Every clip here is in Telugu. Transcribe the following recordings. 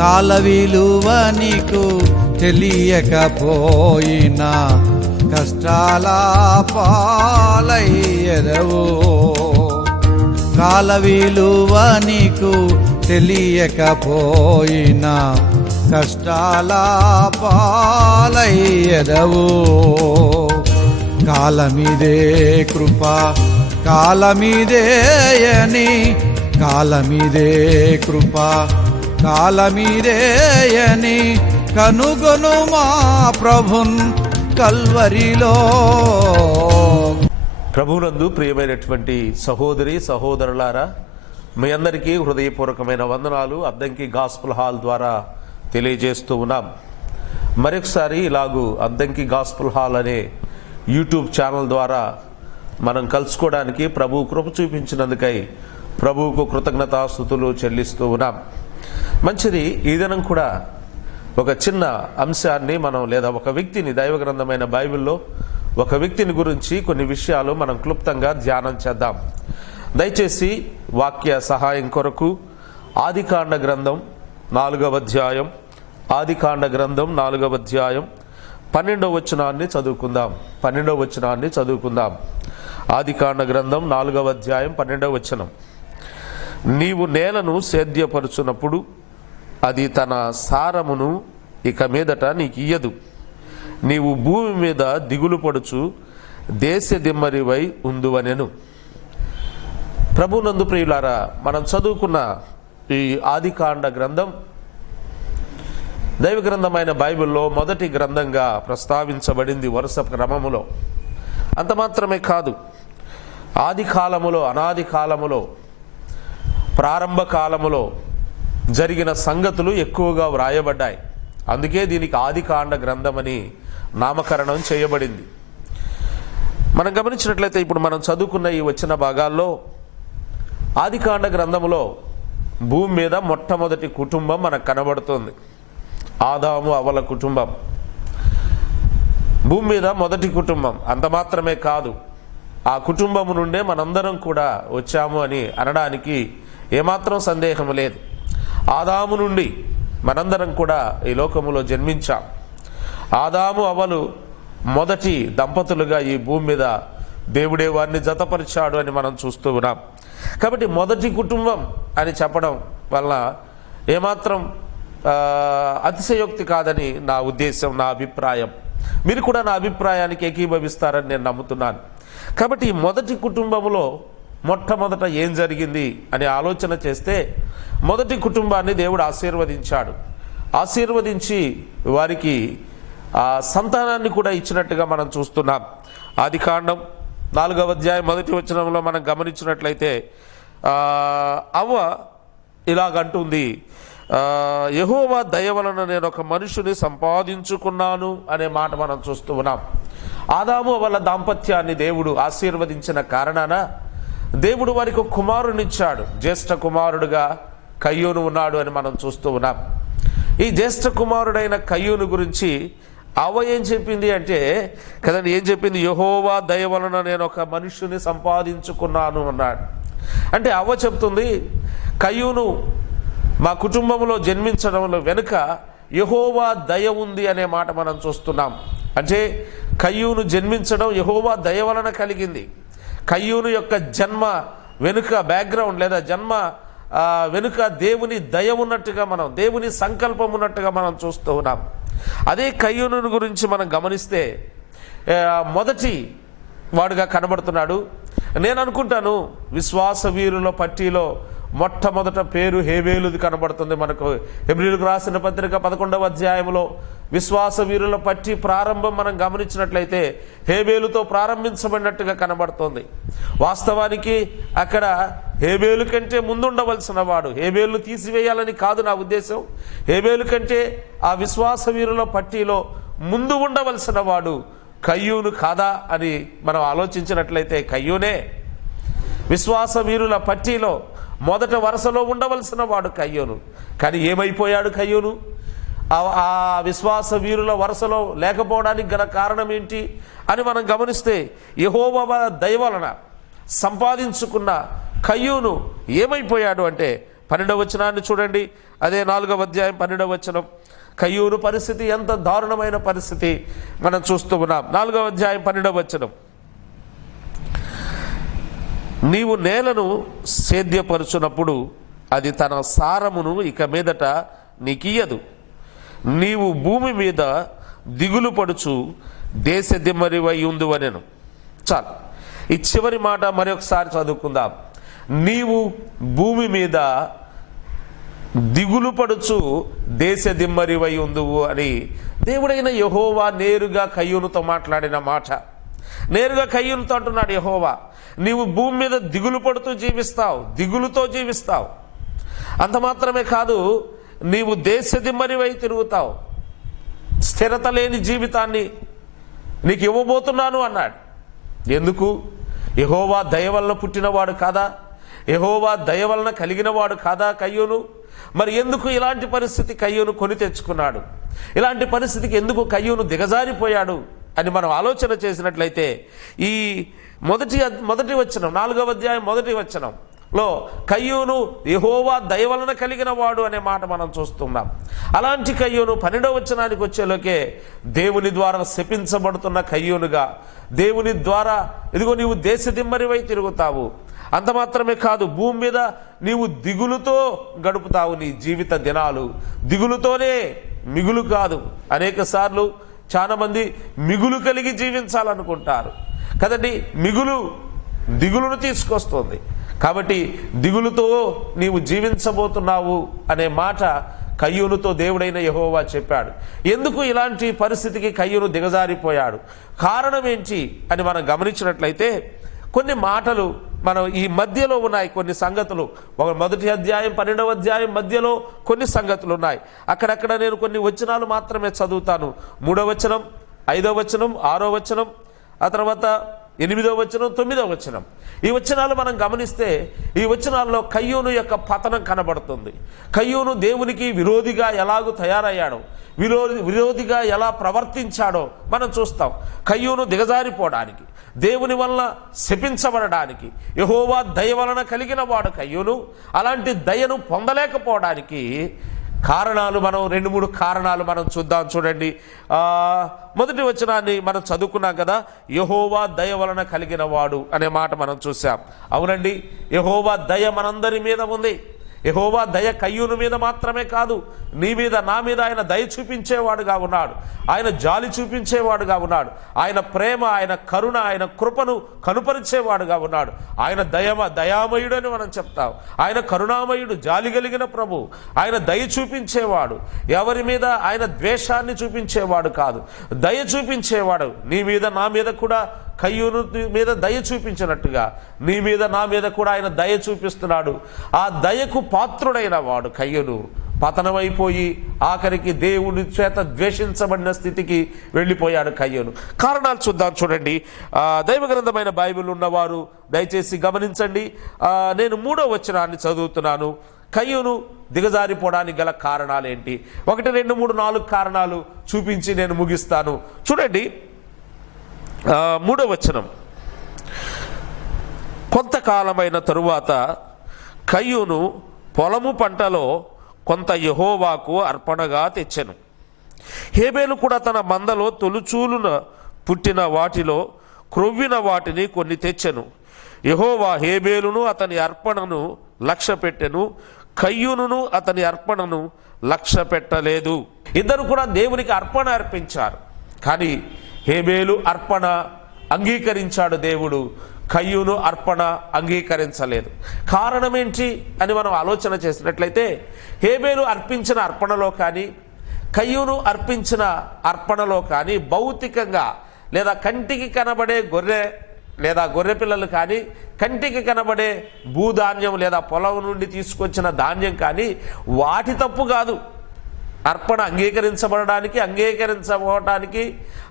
కాల విలువ నీకు తెలియకపోయినా కష్టాల పాలయ్యెదవు. కాల విలువ నీకు తెలియకపోయినా కష్టాల పాలయ్యెదవు. కాలమిదే కృప కాలమిదే అని కాలమిదే కృప కాలమిదే అని కనుగొను మా ప్రభున్ కల్వరిలో. ప్రభువునందు ప్రియమైనటువంటి సహోదరి సహోదరులారా, మీ అందరికీ హృదయపూర్వకమైన వందనాలు అద్దంకి గాస్పుల్ హాల్ ద్వారా తెలియజేస్తూ ఉన్నాం. మరొకసారి ఇలాగూ అద్దంకి గాస్పుల్ హాల్ అనే యూట్యూబ్ ఛానల్ ద్వారా మనం కలుసుకోవడానికి ప్రభు కృప చూపించినందుకై ప్రభువుకు కృతజ్ఞతాస్తుతులు చెల్లిస్తూ ఉన్నాం. మంచిది. ఈ దినం కూడా ఒక చిన్న అంశాన్ని మనం లేదా ఒక వ్యక్తిని దైవ గ్రంథమైన బైబిల్లో ఒక వ్యక్తిని గురించి కొన్ని విషయాలు మనం క్లుప్తంగా ధ్యానం చేద్దాం. దయచేసి వాక్య సహాయం కొరకు ఆదికాండ గ్రంథం 4వ అధ్యాయం 12వ వచనాన్ని చదువుకుందాం. 12వ వచనాన్ని చదువుకుందాం. ఆదికాండ గ్రంథం 4వ అధ్యాయం 12వ వచనం. నీవు నేలను సేద్యపరుచున్నప్పుడు అది తన సారమును ఇక మీదట నీకు ఇయ్యదు. నీవు భూమి మీద దిగులు పడుచు దేశ దిమ్మరివై ఉందువనెను. ప్రభునందు ప్రియులారా, మనం చదువుకున్న ఈ ఆదికాండ గ్రంథం దైవ గ్రంథమైన బైబిల్లో మొదటి గ్రంథంగా ప్రస్తావించబడింది వరుస క్రమములో. అంత మాత్రమే కాదు, ఆది కాలములో అనాది కాలములో ప్రారంభ కాలములో జరిగిన సంగతులు ఎక్కువగా వ్రాయబడ్డాయి. అందుకే దీనికి ఆదికాండ గ్రంథం అని నామకరణం చేయబడింది. మనం గమనించినట్లయితే ఇప్పుడు మనం చదువుకున్న ఈ వచ్చిన భాగాల్లో ఆదికాండ గ్రంథములో భూమి మీద మొట్టమొదటి కుటుంబం మనకు కనబడుతుంది. ఆదాము అవ్వల కుటుంబం భూమి మీద మొదటి కుటుంబం. అంత మాత్రమే కాదు, ఆ కుటుంబము నుండే మనందరం కూడా వచ్చాము అని అనడానికి ఏమాత్రం సందేహం లేదు. ఆదాము నుండి మనందరం కూడా ఈ లోకములో జన్మించాం. ఆదాము అవ్వలు మొదటి దంపతులుగా ఈ భూమి మీద దేవుడే వారిని జతపరిచాడు అని మనం చూస్తూ ఉన్నాం. కాబట్టి మొదటి కుటుంబం అని చెప్పడం వల్ల ఏమాత్రం అతిశయోక్తి కాదని నా ఉద్దేశం, నా అభిప్రాయం. మీరు కూడా నా అభిప్రాయానికి ఏకీభవిస్తారని నేను నమ్ముతున్నాను. కాబట్టి ఈ మొదటి కుటుంబంలో మొట్టమొదట ఏం జరిగింది అని ఆలోచన చేస్తే, మొదటి కుటుంబాన్ని దేవుడు ఆశీర్వదించాడు. ఆశీర్వదించి వారికి సంతానాన్ని కూడా ఇచ్చినట్టుగా మనం చూస్తున్నాం. ఆదికాండం 4వ అధ్యాయం 1వ వచనంలో మనం గమనించినట్లయితే అవ్వ ఇలాగంటుంది, యెహోవా దయ వలన నేను ఒక మనుషుని సంపాదించుకున్నాను అనే మాట మనం చూస్తూ ఉన్నాం. ఆదాము వాళ్ళ దాంపత్యాన్ని దేవుడు ఆశీర్వదించిన కారణాన దేవుడు వారికి ఒక కుమారునిచ్చాడు. జ్యేష్ఠ కుమారుడుగా కయ్యూను ఉన్నాడు అని మనం చూస్తూ ఉన్నాం. ఈ జ్యేష్ఠ కుమారుడైన కయ్యూను గురించి అవ్వ ఏం చెప్పింది అంటే కదండి, ఏం చెప్పింది? యెహోవా దయ వలన నేను ఒక మనుష్యుని సంపాదించుకున్నాను అన్నాడు. అంటే అవ్వ చెప్తుంది, కయ్యూను మా కుటుంబంలో జన్మించడంలో వెనుక యెహోవా దయ ఉంది అనే మాట మనం చూస్తున్నాం. అంటే కయ్యూను జన్మించడం యెహోవా దయ వలన కలిగింది. కయ్యూను యొక్క జన్మ వెనుక బ్యాక్గ్రౌండ్ లేదా జన్మ వెనుక దేవుని దయ ఉన్నట్టుగా మనం, దేవుని సంకల్పం ఉన్నట్టుగా మనం చూస్తూ ఉన్నాం. అదే కయ్యూను గురించి మనం గమనిస్తే మొదటి వాడుగా కనబడుతున్నాడు. నేను అనుకుంటాను విశ్వాస వీరుల పట్టీలో మొట్టమొదట పేరు హేబేలుది కనబడుతుంది మనకు. హెబ్రీయులకు రాసిన పత్రిక 11వ అధ్యాయంలో విశ్వాస వీరుల పట్టి ప్రారంభం మనం గమనించినట్లయితే హేబేలుతో ప్రారంభించబడినట్టుగా కనబడుతోంది. వాస్తవానికి అక్కడ హేబేలు కంటే ముందుండవలసిన వాడు, హేబేలు తీసివేయాలని కాదు నా ఉద్దేశం, హేబేలు కంటే ఆ విశ్వాస వీరుల పట్టిలో ముందు ఉండవలసిన వాడు కయ్యూను కాదా అని మనం ఆలోచించినట్లయితే కయ్యూనే. విశ్వాస వీరుల పట్టిలో మొదట వరుసలో ఉండవలసిన వాడు కయ్యూను. కానీ ఏమైపోయాడు కయ్యూను? ఆ విశ్వాస వీరుల వరుసలో లేకపోవడానికి గల కారణం ఏంటి అని మనం గమనిస్తే, యెహోవా దయ వలన సంపాదించుకున్న కయ్యూను ఏమైపోయాడు అంటే 12వ వచనాన్ని చూడండి. అదే 4వ అధ్యాయం 12వ వచనం. కయ్యూను పరిస్థితి ఎంత దారుణమైన పరిస్థితి మనం చూస్తూ ఉన్నాం. 4వ అధ్యాయం 12వ వచనం. నీవు నేలను సేద్యపరుచునప్పుడు అది తన సారమును ఇక మీదట నీకియ్యదు. నీవు భూమి మీద దిగులు పడుచు దేశ దిమ్మరివై ఉందువనెను. చాలు, ఈ చివరి మాట మరొకసారి చదువుకుందాం. నీవు భూమి మీద దిగులు పడుచు దేశ దిమ్మరివై ఉందువు అని దేవుడైన యెహోవా నేరుగా కయ్యూనుతో మాట్లాడిన మాట. నేరుగా కయ్యూనుతో అంటున్నాడు యెహోవా, నీవు భూమి మీద దిగులు పడుతూ జీవిస్తావు, దిగులుతో జీవిస్తావు. అంత మాత్రమే కాదు, నీవు దేశ దిమ్మరివై తిరుగుతావు. స్థిరత లేని జీవితాన్ని నీకు ఇవ్వబోతున్నాను అన్నాడు. ఎందుకు? యెహోవా దయ వలన పుట్టినవాడు కాదా? యెహోవా దయ వలన కలిగినవాడు కాదా కయ్యూను? మరి ఎందుకు ఇలాంటి పరిస్థితి కయ్యూను కొని తెచ్చుకున్నాడు? ఇలాంటి పరిస్థితికి ఎందుకు కయ్యూను దిగజారిపోయాడు అని మనం ఆలోచన చేసినట్లయితే, ఈ మొదటి వచనం 4వ అధ్యాయం 1వ వచనంలో కయ్యూను యెహోవా దయ వలన కలిగిన వాడు అనే మాట మనం చూస్తున్నాం. అలాంటి కయ్యూను 12వ వచనానికి వచ్చేలోకే దేవుని ద్వారా శపించబడుతున్న కయ్యూనుగా, దేవుని ద్వారా ఇదిగో నీవు దేశ దిమ్మరివై తిరుగుతావు. అంత మాత్రమే కాదు, భూమి మీద నీవు దిగులుతో గడుపుతావు. నీ జీవిత దినాలు దిగులుతోనే, మిగులు కాదు. అనేక సార్లు చాలా మంది మిగులు కలిగి జీవించాలనుకుంటారు కదండి. మిగులు దిగులును తీసుకొస్తుంది. కాబట్టి దిగులుతో నీవు జీవించబోతున్నావు అనే మాట కయ్యూనుతో దేవుడైన యెహోవా చెప్పాడు. ఎందుకు ఇలాంటి పరిస్థితికి కయ్యూను దిగజారిపోయాడు, కారణం ఏంటి అని మనం గమనించినట్లయితే కొన్ని మాటలు మనం ఈ మధ్యలో ఉన్నాయి. కొన్ని సంగతులు, మొదటి అధ్యాయం 12వ అధ్యాయం మధ్యలో కొన్ని సంగతులు ఉన్నాయి. అక్కడక్కడ నేను కొన్ని వచనాలు మాత్రమే చదువుతాను. 3వ వచనం, 5వ వచనం, 6వ వచనం, ఆ తర్వాత 8వ వచనం, 9వ వచనం. ఈ వచనాలు మనం గమనిస్తే ఈ వచనాల్లో కయ్యూను యొక్క పతనం కనబడుతుంది. కయ్యూను దేవునికి విరోధిగా ఎలాగూ తయారయ్యాడో, విరోధిగా ఎలా ప్రవర్తించాడో మనం చూస్తాం. కయ్యూను దిగజారిపోవడానికి, దేవుని వలన శపించబడడానికి యెహోవా దయ వలన కలిగిన వాడు కయ్యూను. అలాంటి దయను పొందలేకపోవడానికి కారణాలు మనం 2-3 కారణాలు మనం చూద్దాం. చూడండి, మొదటి వచనాన్ని మనం చదువుకున్నాం కదా, యెహోవా దయ వలన కలిగిన వాడు అనే మాట మనం చూసాం. అవునండి, యెహోవా దయ మనందరి మీద ఉంది. యెహోవా దయ కయ్యూను మీద మాత్రమే కాదు, నీ మీద, నా మీద ఆయన దయ చూపించేవాడుగా ఉన్నాడు. ఆయన జాలి చూపించేవాడుగా ఉన్నాడు. ఆయన ప్రేమ, ఆయన కరుణ, ఆయన కృపను కనుపరిచేవాడుగా ఉన్నాడు. ఆయన దయామయుడు అని మనం చెప్తాం. ఆయన కరుణామయుడు, జాలి కలిగిన ప్రభు. ఆయన దయ చూపించేవాడు. ఎవరి మీద ఆయన ద్వేషాన్ని చూపించేవాడు కాదు, దయ చూపించేవాడు. నీ మీద, నా మీద కూడా కయ్యూను మీద దయ చూపించినట్టుగా నీ మీద, నా మీద కూడా ఆయన దయ చూపిస్తున్నాడు. ఆ దయకు పాత్రుడైన వాడు కయ్యూను పతనమైపోయి ఆఖరికి దేవుడి చేత ద్వేషించబడిన స్థితికి వెళ్ళిపోయాడు కయ్యూను. కారణాలు చూద్దాం. చూడండి, దైవగ్రంథమైన బైబిల్ ఉన్నవారు దయచేసి గమనించండి. నేను 3వ వచనాన్ని చదువుతున్నాను. కయ్యూను దిగజారిపోవడానికి గల కారణాలు ఏంటి? 1, 2, 3, 4 కారణాలు చూపించి నేను ముగిస్తాను. చూడండి, 3వ వచనం. కొంతకాలమైన తరువాత కయ్యూను పొలము పంటలో కొంత యెహోవాకు అర్పణగా తెచ్చెను. హేబేలు కూడా తన మందలో తొలుచూలున పుట్టిన వాటిలో క్రొవ్విన వాటిని కొన్ని తెచ్చెను. యెహోవా హేబేలును అతని అర్పణను లక్ష్యపెట్టెను, కయ్యూనును అతని అర్పణను లక్ష్యపెట్టలేదు. ఇద్దరు కూడా దేవునికి అర్పణ అర్పించారు. కానీ హేబేలు అర్పణ అంగీకరించాడు దేవుడు, కయ్యూను అర్పణ అంగీకరించలేదు. కారణం ఏంటి అని మనం ఆలోచన చేసినట్లయితే, హేబేలు అర్పించిన అర్పణలో కానీ, కయ్యూను అర్పించిన అర్పణలో కానీ భౌతికంగా లేదా కంటికి కనబడే గొర్రె లేదా గొర్రె పిల్లలు కానీ, కంటికి కనబడే భూధాన్యం లేదా పొలం నుండి తీసుకొచ్చిన ధాన్యం కానీ వాటి తప్పు కాదు. అర్పణ అంగీకరించబడడానికి, అంగీకరించబడటానికి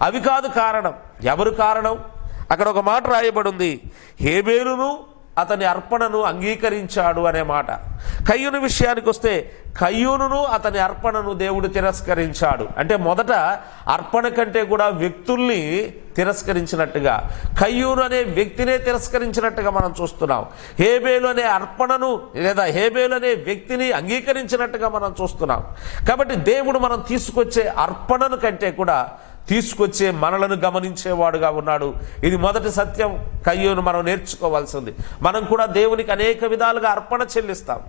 అవి కాదు కారణం. ఎవరు కారణం? అక్కడ ఒక మాట రాయబడి ఉంది, హేబేలును అతని అర్పణను అంగీకరించాడు అనే మాట. కయ్యూను విషయానికి వస్తే, కయ్యూనును అతని అర్పణను దేవుడు తిరస్కరించాడు. అంటే మొదట అర్పణ కంటే కూడా వ్యక్తుల్ని తిరస్కరించినట్టుగా, కయ్యూను అనే వ్యక్తినే తిరస్కరించినట్టుగా మనం చూస్తున్నాం. హేబేలు అనే అర్పణను లేదా హేబేలు అనే వ్యక్తిని అంగీకరించినట్టుగా మనం చూస్తున్నాం. కాబట్టి దేవుడు మనం తీసుకొచ్చే అర్పణను కంటే కూడా తీసుకొచ్చే మనలను గమనించేవాడుగా ఉన్నాడు. ఇది మొదటి సత్యం కయ్యూను మనం నేర్చుకోవాల్సింది. మనం కూడా దేవునికి అనేక విధాలుగా అర్పణ చెల్లిస్తాం.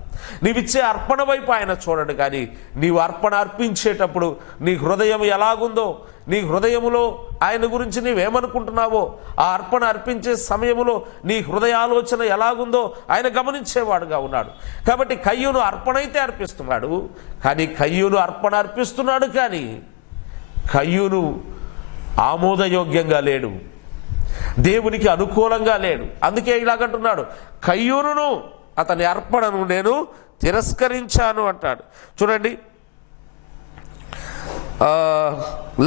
నీవిచ్చే అర్పణ వైపు ఆయన చూడడు, కానీ నీవు అర్పణ అర్పించేటప్పుడు నీ హృదయం ఎలాగుందో, నీ హృదయములో ఆయన గురించి నీవేమనుకుంటున్నావో, ఆ అర్పణ అర్పించే సమయంలో నీ హృదయాలోచన ఎలాగుందో ఆయన గమనించేవాడుగా ఉన్నాడు. కాబట్టి కయ్యూను అర్పణ అయితే అర్పిస్తున్నాడు, కానీ కయ్యూను అర్పణ అర్పిస్తున్నాడు, కానీ కయ్యూను ఆమోదయోగ్యంగా లేడు, దేవునికి అనుకూలంగా లేడు. అందుకే ఇలాగంటున్నాడు, కయ్యూనును అతని అర్పణను నేను తిరస్కరించాను అంటాడు. చూడండి,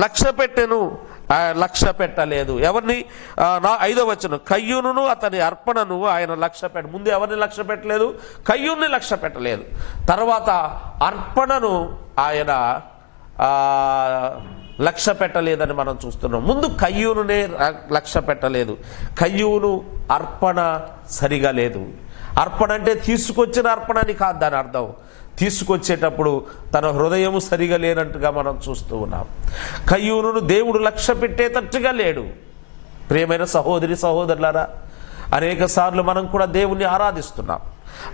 లక్ష్య పెట్టెను, లక్ష్య పెట్టలేదు. ఎవరిని? 5వ వచనం, కయ్యూనును అతని అర్పణను ఆయన లక్ష్య పెట్ట. ముందు ఎవరిని లక్ష్య పెట్టలేదు? కయ్యూన్ని లక్ష్య పెట్టలేదు. తర్వాత అర్పణను ఆయన లక్ష్య పెట్టలేదని మనం చూస్తున్నాం. ముందు కయ్యూనునే లక్ష్య పెట్టలేదు. కయ్యూను అర్పణ సరిగా లేదు. అర్పణ అంటే తీసుకొచ్చిన అర్పణ అని కాదు దాని అర్థం. తీసుకొచ్చేటప్పుడు తన హృదయము సరిగా లేనట్టుగా మనం చూస్తూ ఉన్నాం. కయ్యూనును దేవుడు లక్ష్య పెట్టేటట్టుగా లేడు. ప్రియమైన సహోదరి సహోదరులారా, అనేక సార్లు మనం కూడా దేవుణ్ణి ఆరాధిస్తున్నాం,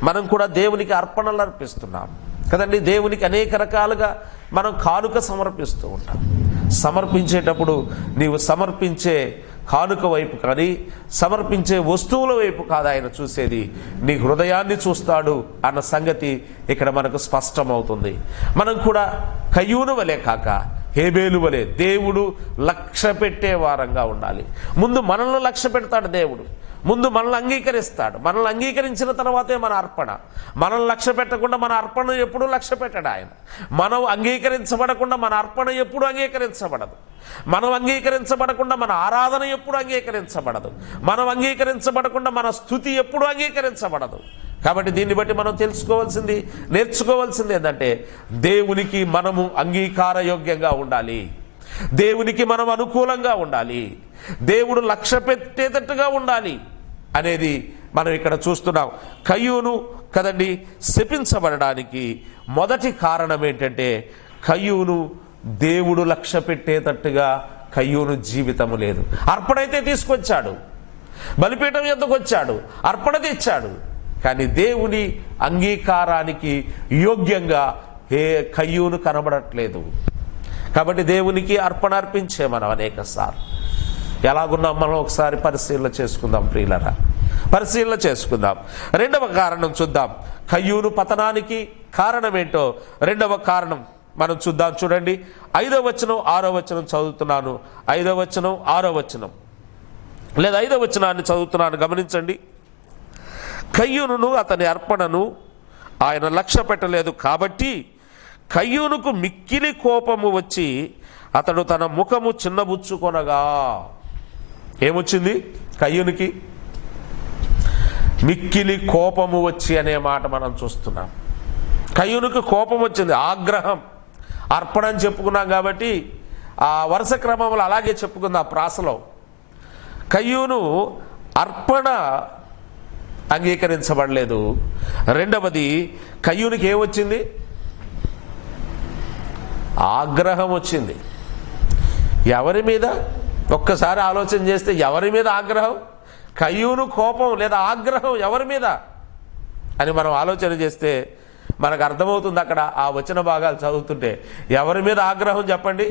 మనం కూడా దేవునికి అర్పణలు అర్పిస్తున్నాం కదండి. దేవునికి అనేక రకాలుగా మనం కానుక సమర్పిస్తూ ఉంటాం. సమర్పించేటప్పుడు నీవు సమర్పించే కానుక వైపు కానీ సమర్పించే వస్తువుల వైపు కాదు ఆయన చూసేది, నీ హృదయాన్ని చూస్తాడు అన్న సంగతి ఇక్కడ మనకు స్పష్టమవుతుంది. మనం కూడా కయ్యూను వలె కాక హేబేలు వలె దేవుడు లక్ష్య పెట్టే వారంగా ఉండాలి. ముందు మనల్ని లక్ష్య పెడతాడు దేవుడు, ముందు మనల్ని అంగీకరిస్తాడు. మనల్ని అంగీకరించిన తర్వాతే మన అర్పణ. మనల్ని లక్ష్య పెట్టకుండా మన అర్పణ ఎప్పుడూ లక్ష్య పెట్టడు ఆయన. మనం అంగీకరించబడకుండా మన అర్పణ ఎప్పుడు అంగీకరించబడదు. మనం అంగీకరించబడకుండా మన ఆరాధన ఎప్పుడు అంగీకరించబడదు. మనం అంగీకరించబడకుండా మన స్తుతి ఎప్పుడు అంగీకరించబడదు. కాబట్టి దీన్ని బట్టి మనం తెలుసుకోవాల్సింది, నేర్చుకోవాల్సింది ఏంటంటే దేవునికి మనము అంగీకారయోగ్యంగా ఉండాలి, దేవునికి మనం అనుకూలంగా ఉండాలి, దేవుడు లక్ష్య పెట్టేటట్టుగా ఉండాలి అనేది మనం ఇక్కడ చూస్తున్నాం. కయ్యూను కదండి శపించబడడానికి మొదటి కారణం ఏంటంటే కయ్యూను దేవుడు లక్ష్య పెట్టేటట్టుగా కయ్యూను జీవితము లేదు. అర్పణ అయితే తీసుకొచ్చాడు, బలిపీఠం ఎందుకు వచ్చాడు, అర్పణ తెచ్చాడు, కానీ దేవుని అంగీకారానికి యోగ్యంగా కయ్యూను కనబడట్లేదు. కాబట్టి దేవునికి అర్పణ అర్పించే మనం అనేక సార్లు ఎలాగున్నాం మనం ఒకసారి పరిశీలన చేసుకుందాం ప్రియులరా, పరిశీలన చేసుకుందాం. రెండవ కారణం చూద్దాం. కయ్యూను పతనానికి కారణం ఏంటో రెండవ కారణం మనం చూద్దాం. చూడండి, 5వ వచనం 6వ వచనం చదువుతున్నాను. 5వ వచనం 6వ వచనం లేదా 5వ వచనాన్ని చదువుతున్నాను, గమనించండి. కయ్యూనును అతని అర్పణను ఆయన లక్ష్య పెట్టలేదు కాబట్టి కయ్యూనుకు మిక్కిలి కోపము వచ్చి అతడు తన ముఖము చిన్నబుచ్చుకొనగా. ఏమొచ్చింది కయ్యూనికి? మిక్కిలి కోపము వచ్చి అనే మాట మనం చూస్తున్నాం. కయ్యూనుకు కోపం వచ్చింది, ఆగ్రహం. అర్పణ అని చెప్పుకున్నాం కాబట్టి ఆ వరుస క్రమంలో అలాగే చెప్పుకుందాం ప్రాసలో. కయ్యూను అర్పణ అంగీకరించబడలేదు. రెండవది కయ్యూనికి ఏమొచ్చింది? ఆగ్రహం వచ్చింది. ఎవరి మీద? ఒక్కసారి ఆలోచన చేస్తే ఎవరి మీద ఆగ్రహం? కయ్యూను కోపం లేదా ఆగ్రహం ఎవరి మీద అని మనం ఆలోచన చేస్తే మనకు అర్థమవుతుంది. అక్కడ ఆ వచన భాగాలు చదువుతుంటే ఎవరి మీద ఆగ్రహం చెప్పండి?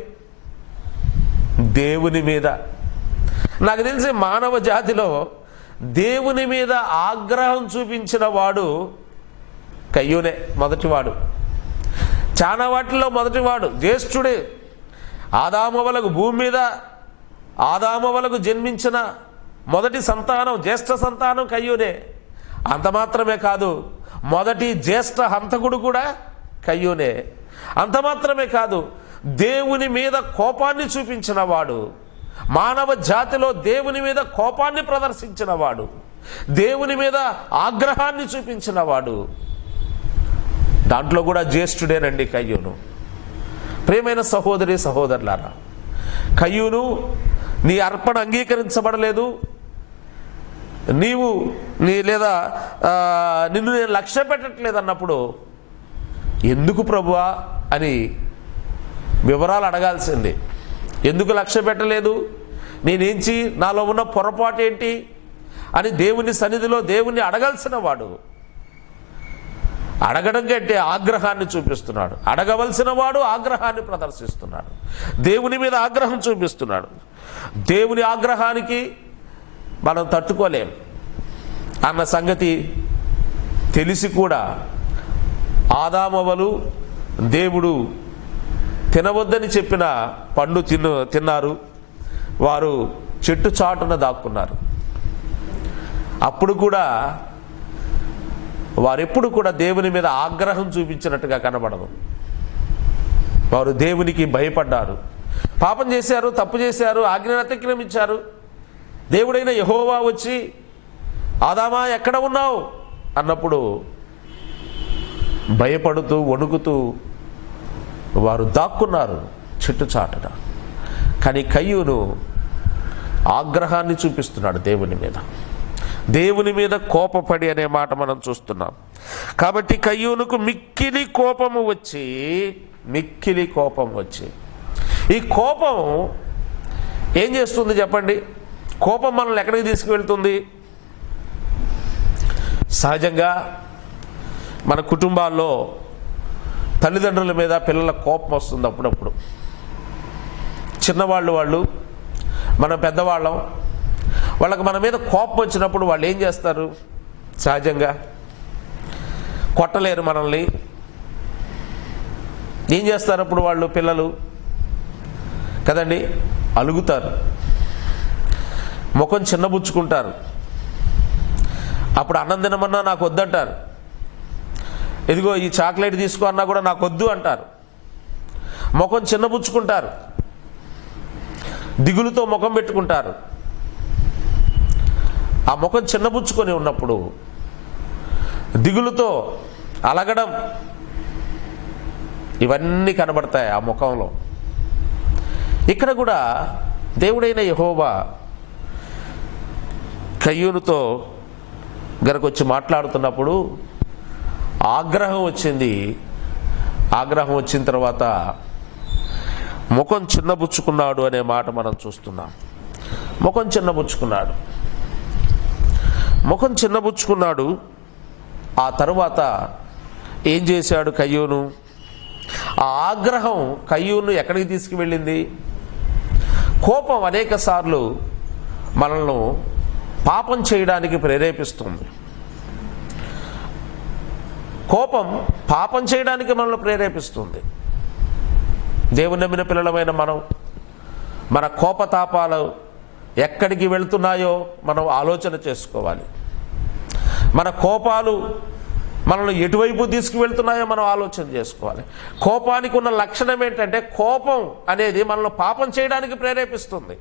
దేవుని మీద. నాకు తెలిసి మానవ జాతిలో దేవుని మీద ఆగ్రహం చూపించిన వాడు కయ్యూనే, మొదటివాడు. చాలా వాటిల్లో మొదటివాడు, జ్యేష్ఠుడే. ఆదామవలకు భూమి మీద ఆదామవలకు జన్మించిన మొదటి సంతానం, జ్యేష్ఠ సంతానం కయ్యూనే. అంత మాత్రమే కాదు, మొదటి జ్యేష్ఠ హంతకుడు కూడా కయ్యూనే. అంత మాత్రమే కాదు, దేవుని మీద కోపాన్ని చూపించిన వాడు, మానవ జాతిలో దేవుని మీద కోపాన్ని ప్రదర్శించిన వాడు, దేవుని మీద ఆగ్రహాన్ని చూపించిన వాడు, దాంట్లో కూడా జ్యేష్ఠుడేనండి కయ్యూను. ప్రియమైన సహోదరి సహోదరులారా, కయ్యూను నీ అర్పణ అంగీకరించబడలేదు, నిన్ను నేను లక్ష్య పెట్టట్లేదు అన్నప్పుడు ఎందుకు ప్రభువా అని వివరాలు అడగాల్సిందే. ఎందుకు లక్ష్య పెట్టలేదు, నేనేంచి నాలో ఉన్న పొరపాటు ఏంటి అని దేవుని సన్నిధిలో దేవుణ్ణి అడగాల్సిన వాడు అడగడం కంటే ఆగ్రహాన్ని చూపిస్తున్నాడు. అడగవలసిన వాడు ఆగ్రహాన్ని ప్రదర్శిస్తున్నాడు, దేవుని మీద ఆగ్రహం చూపిస్తున్నాడు. దేవుని ఆగ్రహానికి మనం తట్టుకోలేం అన్న సంగతి తెలిసి కూడా ఆదామవ్వలు దేవుడు తినవద్దని చెప్పిన పండు తిన్నారు. వారు చెట్టు చాటున దాక్కున్నారు. అప్పుడు కూడా వారెప్పుడు కూడా దేవుని మీద ఆగ్రహం చూపించినట్టుగా కనబడదు. వారు దేవునికి భయపడ్డారు, పాపం చేశారు, తప్పు చేశారు, ఆజ్ఞను అతిక్రమించారు. దేవుడైన యెహోవా వచ్చి ఆదామా ఎక్కడ ఉన్నావు అన్నప్పుడు భయపడుతూ వణుకుతూ వారు దాక్కున్నారు చెట్టు చాటున. కానీ కయ్యూను ఆగ్రహాన్ని చూపిస్తున్నాడు దేవుని మీద కోపపడి అనే మాట మనం చూస్తున్నాం. కాబట్టి కయ్యూనుకు మిక్కిలి కోపం వచ్చి ఈ కోపం ఏం చేస్తుంది చెప్పండి? కోపం మనల్ని ఎక్కడికి తీసుకువెళ్తుంది? సహజంగా మన కుటుంబాల్లో తల్లిదండ్రుల మీద పిల్లల కోపం వస్తుంది అప్పుడప్పుడు. చిన్నవాళ్ళు మన పెద్దవాళ్ళం, వాళ్ళకి మన మీద కోపం వచ్చినప్పుడు వాళ్ళు ఏం చేస్తారు? సహజంగా కొట్టలేరు మనల్ని. ఏం చేస్తారు అప్పుడు వాళ్ళు? పిల్లలు కదండి, అలుగుతారు, ముఖం చిన్నబుచ్చుకుంటారు. అప్పుడు అన్నం తినమన్నా నాకు వద్దంటారు. ఇదిగో ఈ చాక్లెట్ తీసుకో అన్నా కూడా నాకు వద్దు అంటారు. ముఖం చిన్నబుచ్చుకుంటారు, దిగులుతో ముఖం పెట్టుకుంటారు. ఆ ముఖం చిన్నబుచ్చుకొని ఉన్నప్పుడు దిగులుతో అలగడం ఇవన్నీ కనబడతాయి ఆ ముఖంలో. ఇక్కడ కూడా దేవుడైన యెహోవా కయ్యూనుతో గనకొచ్చి మాట్లాడుతున్నప్పుడు ఆగ్రహం వచ్చింది. ఆగ్రహం వచ్చిన తర్వాత ముఖం చిన్నబుచ్చుకున్నాడు అనే మాట మనం చూస్తున్నాం. ముఖం చిన్నబుచ్చుకున్నాడు. ఆ తరువాత ఏం చేశాడు కయ్యూను? ఆ ఆగ్రహం కయ్యూను ఎక్కడికి తీసుకువెళ్ళింది? కోపం అనేక సార్లు మనల్ని పాపం చేయడానికి ప్రేరేపిస్తుంది. కోపం పాపం చేయడానికి మనల్ని ప్రేరేపిస్తుంది. దేవుని నమ్మిన పిల్లలమైన మన కోపతాపాలు ఎక్కడికి వెళ్తున్నాయో మనం ఆలోచన చేసుకోవాలి. మన కోపాలు మనల్ని ఎటువైపు తీసుకువెళ్తున్నాయో మనం ఆలోచన చేసుకోవాలి. కోపానికి ఉన్న లక్షణం ఏంటంటే, కోపం అనేది మనల్ని పాపం చేయడానికి ప్రేరేపిస్తుంది.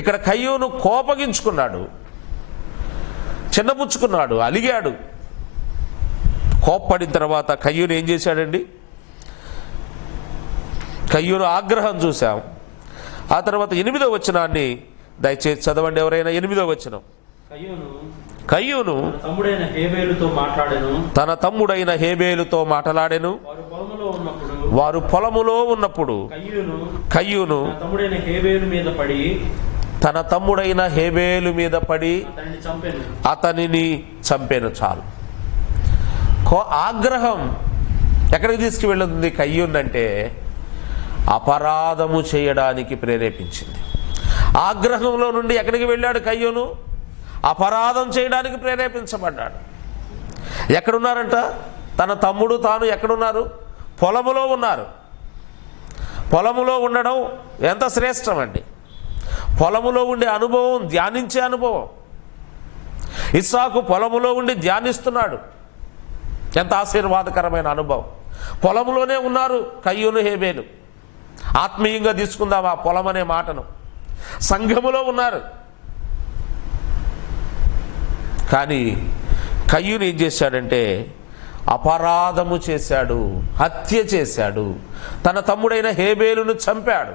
ఇక్కడ కయ్యూను కోపగించుకున్నాడు, చిన్నపుచ్చుకున్నాడు, అలిగాడు. కోప్పడిన తర్వాత కయ్యూను ఏం చేశాడండి? కయ్యూను ఆగ్రహం చూశాం. ఆ తర్వాత 8వ వచనాన్ని దయచేసి చదవండి ఎవరైనా. 8వ వచనం. కయ్యూను తన తమ్ముడైన హేబేలుతో మాట్లాడెను. వారు పొలములో ఉన్నప్పుడు కయ్యూను తన తమ్ముడైన హేబేలు మీద పడి అతనిని చంపెను. చాలు. ఆగ్రహం ఎక్కడికి తీసుకువెళ్ళుతుంది? కయ్యూను అంటే అపరాధము చేయడానికి ప్రేరేపించింది. ఆగ్రహంలో నుండి ఎక్కడికి వెళ్ళాడు కయ్యూను? అపరాధం చేయడానికి ప్రేరేపించబడ్డాడు. ఎక్కడున్నారంట? తన తమ్ముడు తాను ఎక్కడున్నారు? పొలములో ఉన్నారు. పొలములో ఉండడం ఎంత శ్రేష్టం అండి! పొలములో ఉండే అనుభవం, ధ్యానించే అనుభవం. ఇస్సాకు పొలములో ఉండి ధ్యానిస్తున్నాడు. ఎంత ఆశీర్వాదకరమైన అనుభవం! పొలములోనే ఉన్నారు కయ్యూను హేబేలు. ఆత్మీయంగా తీసుకుందాం ఆ పొలం అనే మాటను. సంఘములో ఉన్నారు. కానీ కయ్యూను ఏం చేశాడంటే అపరాధము చేశాడు, హత్య చేశాడు, తన తమ్ముడైన హేబేలును చంపాడు.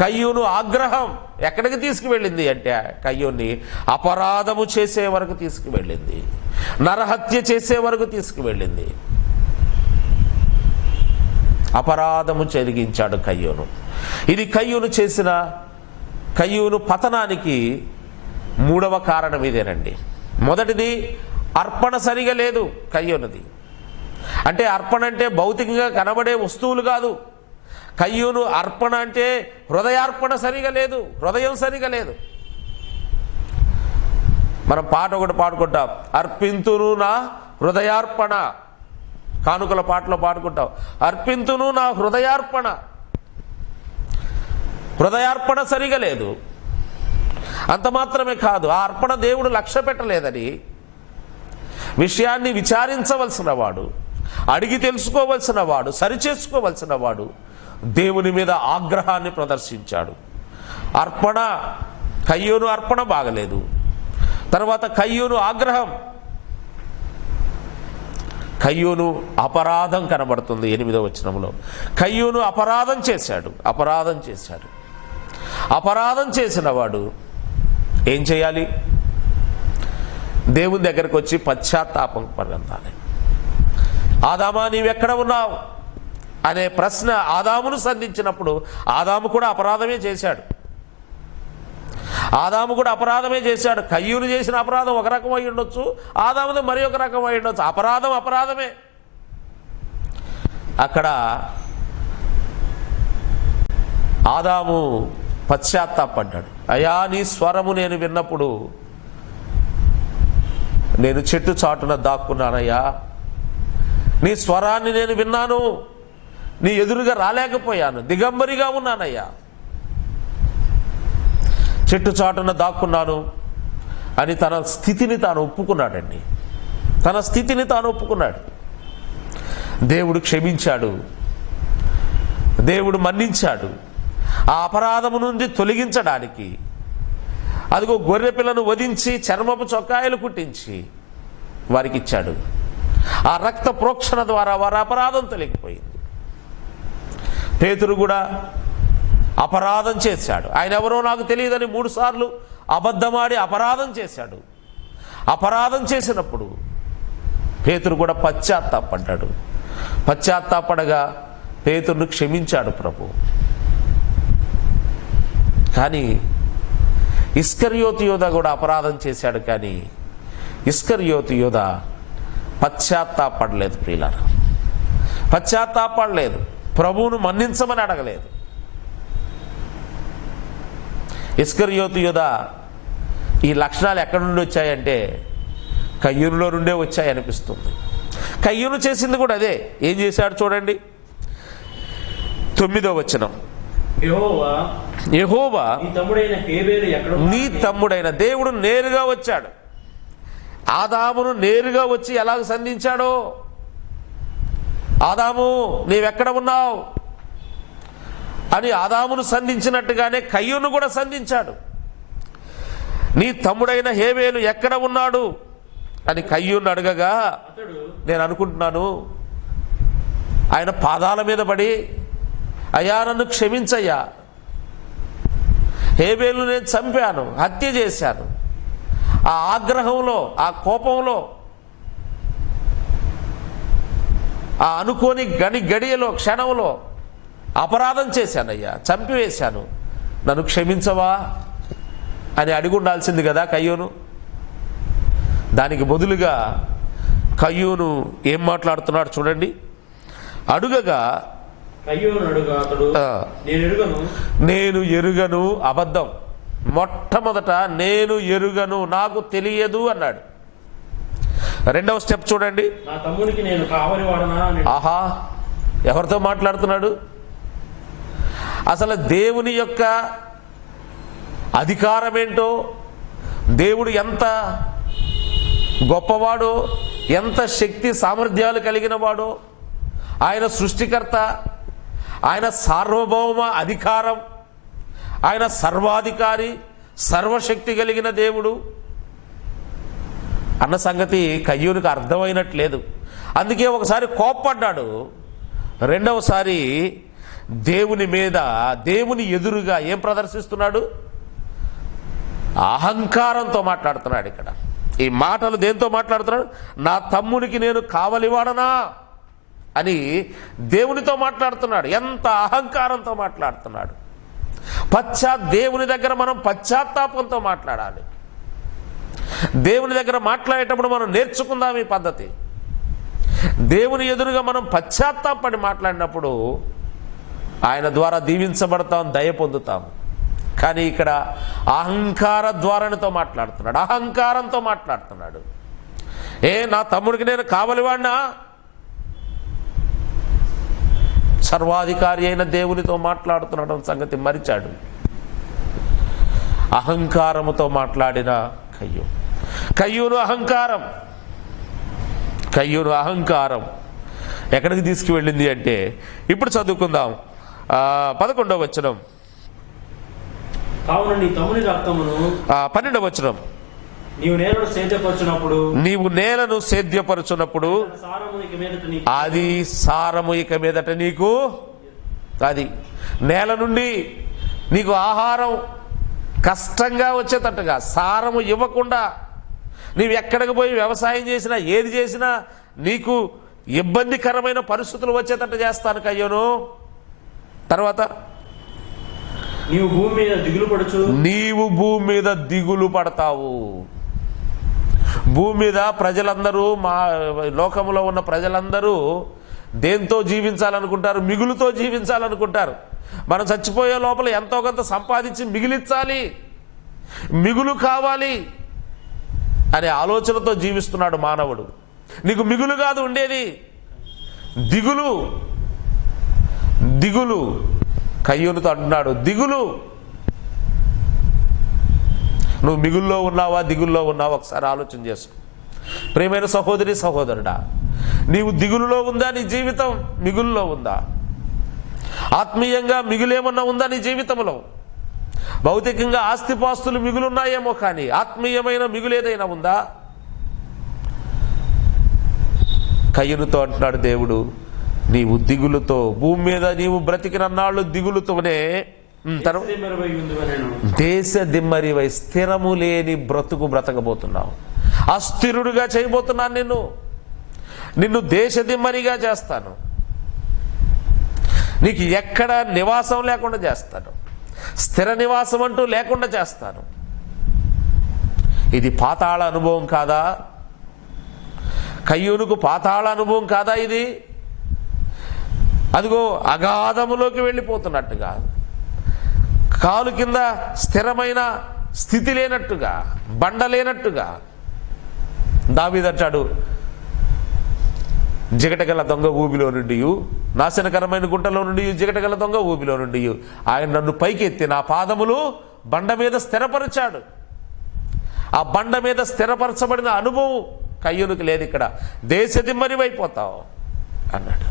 కయ్యూను ఆగ్రహం ఎక్కడికి తీసుకువెళ్ళింది అంటే కయ్యూని అపరాధము చేసే వరకు తీసుకువెళ్ళింది, నరహత్య చేసే వరకు తీసుకువెళ్ళింది. అపరాధము జరిగించాడు కయ్యూను. ఇది కయ్యూను పతనానికి మూడవ కారణం ఇదేనండి. మొదటిది అర్పణ సరిగా లేదు కయ్యూనుది. అంటే అర్పణ అంటే భౌతికంగా కనబడే వస్తువులు కాదు. కయ్యూను అర్పణ అంటే హృదయార్పణ సరిగా లేదు, హృదయం సరిగా లేదు. మనం పాట ఒకటి పాడుకుంటాం, అర్పింతును నా హృదయార్పణ, కానుకల పాటలో పాడుకుంటాం, అర్పింతును నా హృదయార్పణ. హృదయార్పణ సరిగా లేదు. అంత మాత్రమే కాదు, ఆ అర్పణ దేవుడు లక్ష్య పెట్టలేదని విషయాన్ని విచారించవలసిన వాడు, అడిగి తెలుసుకోవలసిన వాడు, సరిచేసుకోవలసిన వాడు దేవుని మీద ఆగ్రహాన్ని ప్రదర్శించాడు. కయ్యూను అర్పణ బాగలేదు. తర్వాత కయ్యూను ఆగ్రహం, కయ్యూను అపరాధం కనబడుతుంది 8వ వచనంలో. కయ్యూను అపరాధం చేశాడు. అపరాధం చేసిన వాడు ఏం చేయాలి? దేవుని దగ్గరకు వచ్చి పశ్చాత్తాపం పరగాలి. ఆదామా నీవెక్కడ ఉన్నావు అనే ప్రశ్న ఆదామును సంధించినప్పుడు ఆదాము కూడా అపరాధమే చేశాడు. కయ్యూను చేసిన అపరాధం ఒక రకం అయి ఉండొచ్చు, ఆదాముది మరి ఒక రకం అయి ఉండొచ్చు. అపరాధమే. అక్కడ ఆదాము పశ్చాత్తాపడ్డాడు. అయ్యా, నీ స్వరము నేను విన్నప్పుడు నేను చెట్టు చాటున దాక్కున్నానయ్యా, నీ స్వరాన్ని నేను విన్నాను, నీ ఎదురుగా రాలేకపోయాను, దిగంబరిగా ఉన్నానయ్యా, చెట్టు చాటున దాక్కున్నాను అని తన స్థితిని తాను ఒప్పుకున్నాడండి. దేవుడు క్షమించాడు, దేవుడు మన్నించాడు. ఆ అపరాధము నుండి తొలగించడానికి అదిగో గొర్రె పిల్లను వధించి చర్మపు చొక్కాయలు కుట్టించి వారికి ఇచ్చాడు. ఆ రక్త ప్రోక్షణ ద్వారా వారి అపరాధం తొలగిపోయింది. పేతురు కూడా అపరాధం చేశాడు. ఆయన ఎవరో నాకు తెలియదని 3 సార్లు అబద్ధమాడి అపరాధం చేశాడు. అపరాధం చేసినప్పుడు పేతురు కూడా పశ్చాత్తాపడగా పేతురును క్షమించాడు ప్రభు. కానీ ఇస్కరియోతు యోధ కూడా అపరాధం చేశాడు. కానీ ఇస్కరియోతు యోధ పశ్చాత్తాపడలేదు. ప్రియులారా, పశ్చాత్తాపడలేదు. ప్రభువును మన్నించమని అడగలేదు. ఇస్కరియోతు యోధ ఈ లక్షణాలు ఎక్కడి నుండి వచ్చాయంటే కయ్యూనులో నుండే వచ్చాయనిపిస్తుంది. కయ్యూను చేసింది కూడా అదే. ఏం చేశాడు చూడండి, 9వ వచనం. యెహోవా నీ తమ్ముడైన దేవుడు నేరుగా వచ్చాడు. ఆదామును నేరుగా వచ్చి ఎలాగ సంధించాడో, ఆదాము నీవెక్కడ ఉన్నావు అని ఆదామును సంధించినట్టుగానే కయ్యూను కూడా సంధించాడు. నీ తమ్ముడైన హేబేలు ఎక్కడ ఉన్నాడు అని కయ్యూను అడగగా నేను అనుకుంటున్నాను ఆయన పాదాల మీద పడి, అయ్యా నన్ను క్షమించయ్యా, హేబేలు నేను చంపాను, హత్య చేశాను, ఆ ఆగ్రహంలో, ఆ కోపంలో, ఆ అనుకోని గడియలో, క్షణంలో అపరాధం చేశానయ్యా, చంపివేశాను, నన్ను క్షమించవా అని అడిగి ఉండాల్సింది కదా కయ్యూను. దానికి బదులుగా కయ్యూను ఏం మాట్లాడుతున్నాడు చూడండి. అడుగగా నేను ఎరుగను, అబద్ధం. మొట్టమొదట నేను ఎరుగను, నాకు తెలియదు అన్నాడు. 2వ స్టెప్ చూడండి. ఆహా, ఎవరితో మాట్లాడుతున్నాడు? అసలు దేవుని యొక్క అధికారం ఏంటో, దేవుడు ఎంత గొప్పవాడో, ఎంత శక్తి సామర్థ్యాలు కలిగిన వాడో, ఆయన సృష్టికర్త, ఆయన సార్వభౌమ అధికారం, ఆయన సర్వాధికారి, సర్వశక్తి కలిగిన దేవుడు అన్న సంగతి కయ్యూనికి అర్థమైనట్లేదు. అందుకే ఒకసారి కోప్పడ్డాడు, రెండవసారి దేవుని మీద, దేవుని ఎదురుగా ఏం ప్రదర్శిస్తున్నాడు? అహంకారంతో మాట్లాడుతున్నాడు. ఇక్కడ ఈ మాటలు దేంతో మాట్లాడుతున్నాడు? నా తమ్మునికి నేను కావలివాడనా అని దేవునితో మాట్లాడుతున్నాడు. ఎంత అహంకారంతో మాట్లాడుతున్నాడు! దేవుని దగ్గర మనం పశ్చాత్తాపంతో మాట్లాడాలి. దేవుని దగ్గర మాట్లాడేటప్పుడు మనం నేర్చుకుందాం ఈ పద్ధతి. దేవుని ఎదురుగా మనం పశ్చాత్తాపడి మాట్లాడినప్పుడు ఆయన ద్వారా దీవించబడతాం, దయ పొందుతాం. కానీ ఇక్కడ అహంకార ద్వారానితో మాట్లాడుతున్నాడు, అహంకారంతో మాట్లాడుతున్నాడు. నా తమ్ముడికి నేను కావలివాడినా? సర్వాధికారి అయిన దేవునితో మాట్లాడుతున్నాడు సంగతి మరిచాడు. అహంకారముతో మాట్లాడిన కయ్యూను అహంకారం, కయ్యూను అహంకారం ఎక్కడికి తీసుకువెళ్ళింది అంటే, ఇప్పుడు చదువుకుందాం 11వ వచనం, కావున నీ తమ్ముని రక్తమును 12వ వచనం, నీవు నేలను సేద్యపరచునప్పుడు అది సారము ఇక మీదట నీకు, అది నేల నుండి నీకు ఆహారం కష్టంగా వచ్చేటట్టుగా, సారము ఇవ్వకుండా నీవు ఎక్కడికి పోయి వ్యవసాయం చేసినా, ఏది చేసినా నీకు ఇబ్బందికరమైన పరిస్థితులు వచ్చేటట్టు చేస్తాను కయ్యోను. తర్వాత నీవు భూమి మీద దిగులు పడతావు. భూమి మీద ప్రజలందరూ, మా లోకంలో ఉన్న ప్రజలందరూ దేంతో జీవించాలనుకుంటారు? మిగులుతో జీవించాలనుకుంటారు. మనం చచ్చిపోయే లోపల ఎంతో కొంత సంపాదించి మిగిలించాలి, మిగులు కావాలి అనే ఆలోచనతో జీవిస్తున్నాడు మానవుడు. నీకు మిగులు కాదు ఉండేది, దిగులు. దిగులు కయ్యూనుతో అంటున్నాడు, దిగులు. నువ్వు మిగుల్లో ఉన్నావా, దిగుల్లో ఉన్నావా? ఒకసారి ఆలోచన చేసుకో. ప్రియమైన సహోదరి, సహోదరుడా, నీవు దిగులులో ఉందా? నీ జీవితం మిగుల్లో ఉందా? ఆత్మీయంగా మిగులేమన్నా ఉందా నీ జీవితంలో? భౌతికంగా ఆస్తిపాస్తులు మిగులున్నాయేమో, కానీ ఆత్మీయమైన మిగులేదైనా ఉందా? కయ్యూనుతో అంటున్నాడు దేవుడు, నీవు దిగులుతో, భూమి మీద నీవు బ్రతికినన్నాళ్ళు దిగులుతోనే, దేశ దిమ్మరివై, స్థిరము లేని బ్రతుకు బ్రతకబోతున్నావు. అస్థిరుడుగా చేయబోతున్నాను నిన్ను దేశ దిమ్మరిగా చేస్తాను. నీకు ఎక్కడ నివాసం లేకుండా చేస్తాను, స్థిర నివాసం అంటూ లేకుండా చేస్తాను. ఇది పాతాళ అనుభవం కాదా? కయ్యూనుకు పాతాళ అనుభవం కాదా ఇది? అదిగో అగాధములోకి వెళ్ళిపోతున్నట్టుగా, కాలు కింద స్థిరమైన స్థితి లేనట్టుగా, బండ లేనట్టుగా. దావీదంటాడు, జిగటగల దొంగ ఊబిలో నుండి, నాశనకరమైన గుంటలో నుండి, జిగటగల దొంగ ఊబిలో నుండి ఆయన నన్ను పైకెత్తి నా పాదములు బండ మీద స్థిరపరిచాడు. ఆ బండ మీద స్థిరపరచబడిన అనుభవం కయ్యూనుకి లేదు. ఇక్కడ దేశ దిమ్మరివైపోతావు అన్నాడు.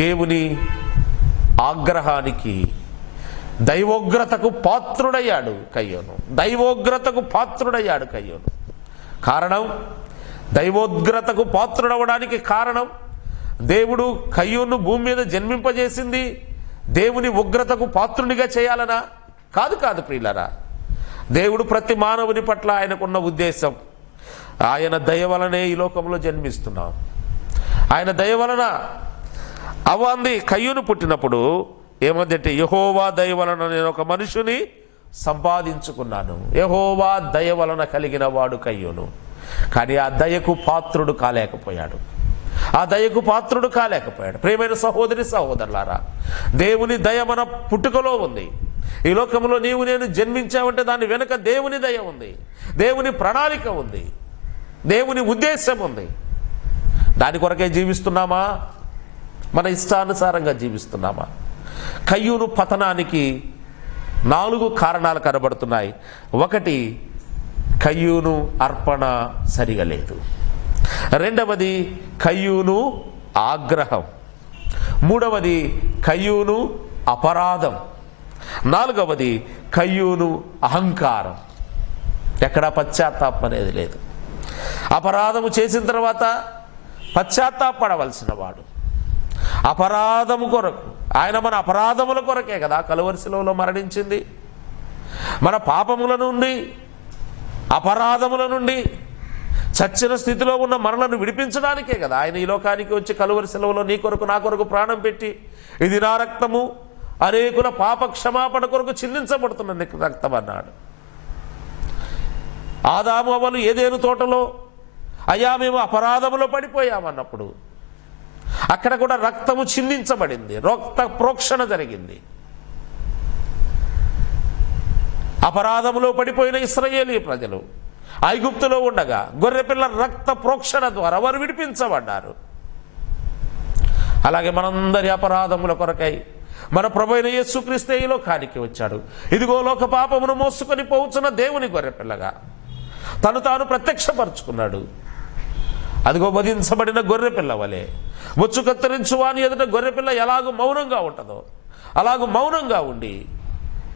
దేవుని ఆగ్రహానికి, దైవోగ్రతకు పాత్రుడయ్యాడు కయ్యూను. దైవోగ్రతకు పాత్రుడయ్యాడు కయ్యూను. కారణం, దైవోగ్రతకు పాత్రుడవడానికి కారణం, దేవుడు కయ్యూను భూమి మీద జన్మింపజేసింది దేవుని ఉగ్రతకు పాత్రునిగా చేయాలనా? కాదు, కాదు ప్రియులారా. దేవుడు ప్రతి మానవుని పట్ల ఆయనకున్న ఉద్దేశం, ఆయన దయ వలనే ఈ లోకంలో జన్మిస్తున్నాం. ఆయన దయ వలన అవ్వంది కయ్యూను పుట్టినప్పుడు ఏమందంటే, యెహోవా దయ వలన నేను ఒక మనుషుని సంపాదించుకున్నాను. యెహోవా దయ వలన కలిగిన వాడు కయ్యూను. కానీ ఆ దయకు పాత్రుడు కాలేకపోయాడు, ఆ దయకు పాత్రుడు కాలేకపోయాడు. ప్రియమైన సహోదరి, సహోదరులారా, దేవుని దయ మన పుట్టుకలో ఉంది. ఈ లోకంలో నీవు నేను జన్మించావంటే దాని వెనుక దేవుని దయ ఉంది, దేవుని ప్రణాళిక ఉంది, దేవుని ఉద్దేశం ఉంది. దాని కొరకే జీవిస్తున్నామా? మన ఇష్టానుసారంగా జీవిస్తున్నామా? కయ్యూను పతనానికి 4 కారణాలు కనబడుతున్నాయి. 1, కయ్యూను అర్పణ సరిగా లేదు. 2వది, కయ్యూను ఆగ్రహం. 3వది, కయ్యూను అపరాధం. 4వది, కయ్యూను అహంకారం. ఎక్కడా పశ్చాత్తాపం అనేది లేదు. అపరాధము చేసిన తర్వాత పశ్చాత్తాపడవలసిన వాడు, అపరాధము కొరకు. ఆయన మన అపరాధముల కొరకే కదా కలువరి శిలువలో మరణించింది. మన పాపముల నుండి, అపరాధముల నుండి, చచ్చిన స్థితిలో ఉన్న మనలను విడిపించడానికే కదా ఆయన ఈ లోకానికి వచ్చి కలువరి శిలువలో నీ కొరకు నా కొరకు ప్రాణం పెట్టి, ఇది నా రక్తము, అనేకుల పాప క్షమాపణ కొరకు చిందించబడుతున్న రక్తం అన్నాడు. ఆదాము అవ్వలు ఏదేను తోటలో అయ్యా మేము అపరాధములో పడిపోయామన్నప్పుడు అక్కడ కూడా రక్తము చిందించబడింది, రక్త ప్రోక్షణ జరిగింది. అపరాధములో పడిపోయిన ఇశ్రాయేలీ ప్రజలు ఐగుప్తులో ఉండగా గొర్రెపిల్ల రక్త ప్రోక్షణ ద్వారా వారు విడిపించబడ్డారు. అలాగే మనందరి అపరాధముల కొరకై మన ప్రభువైన యేసుక్రీస్తు ఈ లోకానికి వచ్చాడు. ఇదిగో లోక పాపమును మోసుకొని పోవుచున్న దేవుని గొర్రెపిల్లగా తను తాను ప్రత్యక్షపరుచుకున్నాడు. అదిగో వధించబడిన గొర్రెపిల్ల వలె బొచ్చు కత్తిరించు వాని ఎదుట గొర్రెపిల్ల ఎలాగూ మౌనంగా ఉంటుందో అలాగూ మౌనంగా ఉండి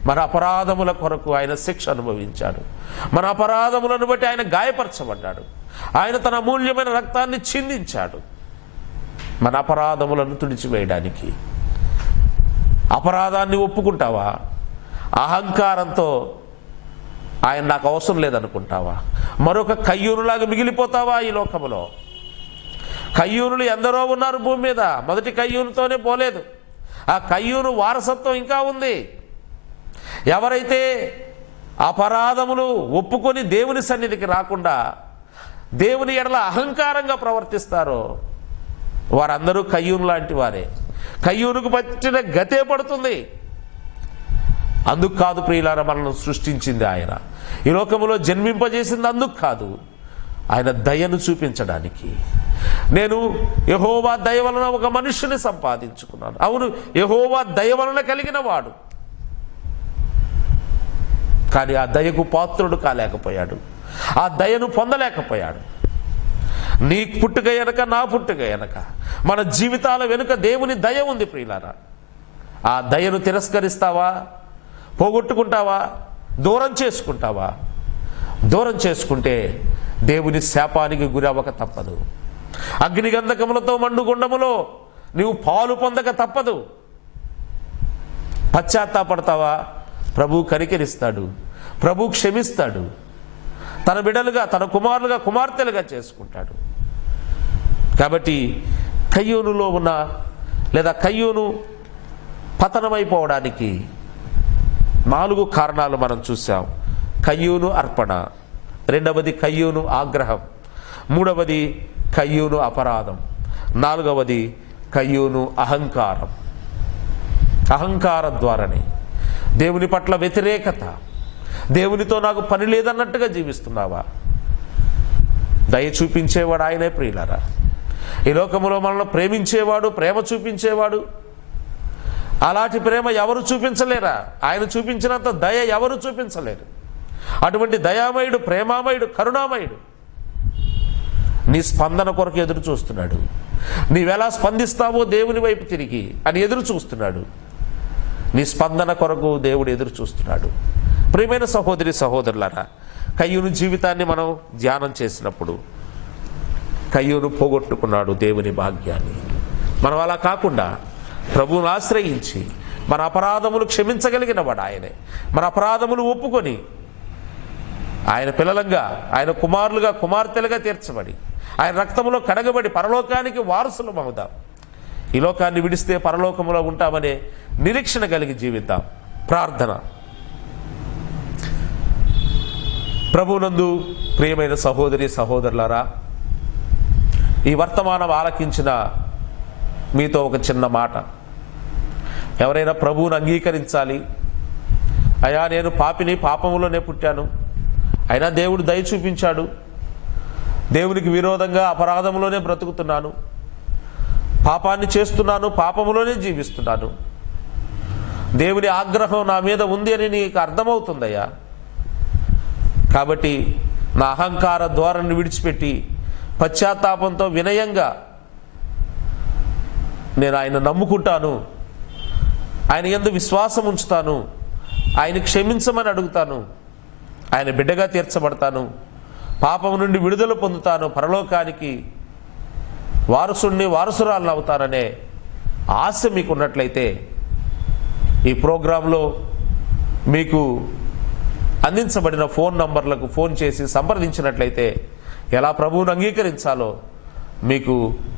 మన అపరాధముల కొరకు ఆయన శిక్ష అనుభవించాడు. మన అపరాధములను బట్టి ఆయన గాయపరచబడ్డాడు. ఆయన తన అమూల్యమైన రక్తాన్ని చిందించాడు మన అపరాధములను తుడిచివేయడానికి. అపరాధాన్ని ఒప్పుకుంటావా? అహంకారంతో ఆయన నాకు అవసరం లేదనుకుంటావా? మరొక కయ్యూనులాగా మిగిలిపోతావా ఈ లోకములో? కయ్యూనులు ఎందరో ఉన్నారు భూమి మీద. మొదటి కయ్యూనుతోనే పోలేదు, ఆ కయ్యూను వారసత్వం ఇంకా ఉంది. ఎవరైతే అపరాధములు ఒప్పుకొని దేవుని సన్నిధికి రాకుండా దేవుని ఎడల అహంకారంగా ప్రవర్తిస్తారో వారందరూ కయ్యూను లాంటి వారే. కయ్యూనుకు పట్టిన గతే పడుతుంది. అందుకు కాదు ప్రియులారా మనల్ని సృష్టించింది ఆయన, ఈ లోకములో జన్మింపజేసింది అందుకు కాదు, ఆయన దయను చూపించడానికి. నేను యెహోవా దయ వలన ఒక మనుష్యుని సంపాదించుకున్నాను. అవును, యెహోవా దయ వలన కలిగిన వాడు, కానీ ఆ దయకు పాత్రుడు కాలేకపోయాడు, ఆ దయను పొందలేకపోయాడు. నీ పుట్టుక వెనక, నా పుట్టుక వెనక, మన జీవితాల వెనుక దేవుని దయ ఉంది ప్రియులారా. ఆ దయను తిరస్కరిస్తావా? పోగొట్టుకుంటావా? దూరం చేసుకుంటావా? దూరం చేసుకుంటే దేవుని శాపానికి గురవ్వక తప్పదు. అగ్నిగంధకములతో మండుగుండములో నీవు పాలు పొందక తప్పదు. పశ్చాత్తాపడతావా? ప్రభు కనికరిస్తాడు, ప్రభు క్షమిస్తాడు, తన బిడ్డలుగా, తన కుమారులుగా, కుమార్తెలుగా చేసుకుంటాడు. కాబట్టి కయ్యూనులో ఉన్న లేదా కయ్యూను పతనమైపోవడానికి 4 కారణాలు మనం చూసాం. కయ్యూను అర్పణ, రెండవది కయ్యూను ఆగ్రహం, మూడవది కయ్యూను అపరాధం, నాలుగవది కయ్యూను అహంకారం. అహంకారం ద్వారానే దేవుని పట్ల వ్యతిరేకత, దేవునితో నాకు పని లేదన్నట్టుగా జీవిస్తున్నావా? దయ చూపించేవాడు ఆయనే ప్రియులారా. ఈ లోకములో మనల్ని ప్రేమించేవాడు, ప్రేమ చూపించేవాడు. అలాంటి ప్రేమ ఎవరు చూపించలేరా? ఆయన చూపించినంత దయ ఎవరు చూపించలేరు. అటువంటి దయామయుడు, ప్రేమామయుడు, కరుణామయుడు నీ స్పందన కొరకు ఎదురు చూస్తున్నాడు. నీవెలా స్పందిస్తావో దేవుని వైపు తిరిగి అని ఎదురు చూస్తున్నాడు. నీ స్పందన కొరకు దేవుడు ఎదురు చూస్తున్నాడు. ప్రియమైన సహోదరి సహోదరులారా, కయ్యూను జీవితాన్ని మనం ధ్యానం చేసినప్పుడు కయ్యూను పోగొట్టుకున్నాడు దేవుని భాగ్యాన్ని. మనం అలా కాకుండా ప్రభువును ఆశ్రయించి మన అపరాధములు క్షమించగలిగిన వాడు ఆయనే. మన అపరాధములు ఒప్పుకొని ఆయన పిల్లలంగా, ఆయన కుమారులుగా, కుమార్తెలుగా తీర్చబడి, ఆయన రక్తములో కడగబడి పరలోకానికి వారసులం అవుదాం. ఈ లోకాన్ని విడిస్తే పరలోకములో ఉంటామనే నిరీక్షణ కలిగి జీవిద్దాం. ప్రార్థన. ప్రభువునందు ప్రియమైన సహోదరి సహోదరులారా, ఈ వర్తమానం ఆలకించిన మీతో ఒక చిన్న మాట. ఎవరైనా ప్రభువును అంగీకరించాలి, అయ్యా నేను పాపిని, పాపములోనే పుట్టాను, అయినా దేవుడు దయ చూపించాడు, దేవునికి విరోధంగా అపరాధములోనే బ్రతుకుతున్నాను, పాపాన్ని చేస్తున్నాను, పాపములోనే జీవిస్తున్నాను, దేవుని ఆగ్రహం నా మీద ఉంది అని నీకు అర్థమవుతుందయ్యా. కాబట్టి నా అహంకార ధోరణిని విడిచిపెట్టి పశ్చాత్తాపంతో వినయంగా నేను ఆయన నమ్ముకుంటాను, ఆయన యందు విశ్వాసం ఉంచుతాను, ఆయన క్షమించమని అడుగుతాను, ఆయన బిడ్డగా తీర్చబడతాను, పాపం నుండి విడుదల పొందుతాను, పరలోకానికి వారసుడిని, వారసురాలను అవుతాననే ఆశ మీకు ఉన్నట్లయితే ఈ ప్రోగ్రాంలో మీకు అందించబడిన ఫోన్ నంబర్లకు ఫోన్ చేసి సంప్రదించినట్లయితే ఎలా ప్రభువును అంగీకరించాలో మీకు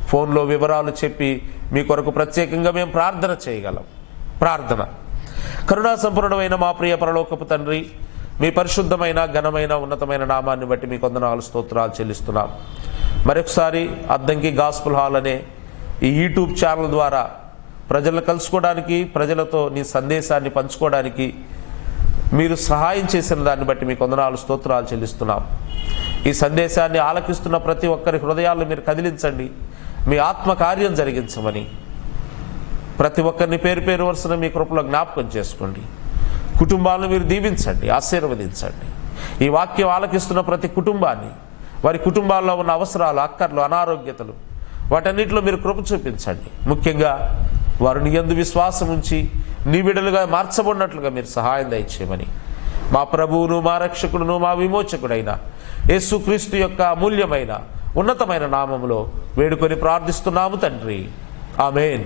ఫోన్లో వివరాలు చెప్పి మీ కొరకు ప్రత్యేకంగా మేము ప్రార్థన చేయగలం. ప్రార్థన. కరుణా సంపూర్ణమైన మా ప్రియ పరలోకపు తండ్రి, మీ పరిశుద్ధమైన ఘనమైన ఉన్నతమైన నామాన్ని బట్టి మీకు వందనాలు స్తోత్రాలు చెల్లిస్తున్నాం. మరొకసారి అద్దంకి గాస్పుల్ హాల్ అనే ఈ యూట్యూబ్ ఛానల్ ద్వారా ప్రజలను కలుసుకోవడానికి, ప్రజలతో నీ సందేశాన్ని పంచుకోవడానికి మీరు సహాయం చేసిన దాన్ని బట్టి మీకు వందనాలు స్తోత్రాలు చెల్లిస్తున్నాం. ఈ సందేశాన్ని ఆలకిస్తున్న ప్రతి ఒక్కరి హృదయాలను మీరు కదిలించండి, మీ ఆత్మ కార్యం జరిగించమని ప్రతి ఒక్కరిని పేరు పేరు వరుసన మీ కృపలో జ్ఞాపకం చేసుకోండి. కుటుంబాలను మీరు దీవించండి, ఆశీర్వదించండి. ఈ వాక్యం ఆలకిస్తున్న ప్రతి కుటుంబాన్ని, వారి కుటుంబాల్లో ఉన్న అవసరాలు, అక్కర్లు, అనారోగ్యతలు, వాటన్నిటిలో మీరు కృప చూపించండి. ముఖ్యంగా వారు నీ యందు విశ్వాసం ఉంచి నీ బిడ్డలుగా మార్చబడినట్లుగా మీరు సహాయం దయచేయమని మా ప్రభువును, మా రక్షకుడును, మా విమోచకుడైన యేసుక్రీస్తు యొక్క అమూల్యమైన ఉన్నతమైన నామములో వేడుకొని ప్రార్థిస్తున్నాము తండ్రి. ఆమేన్.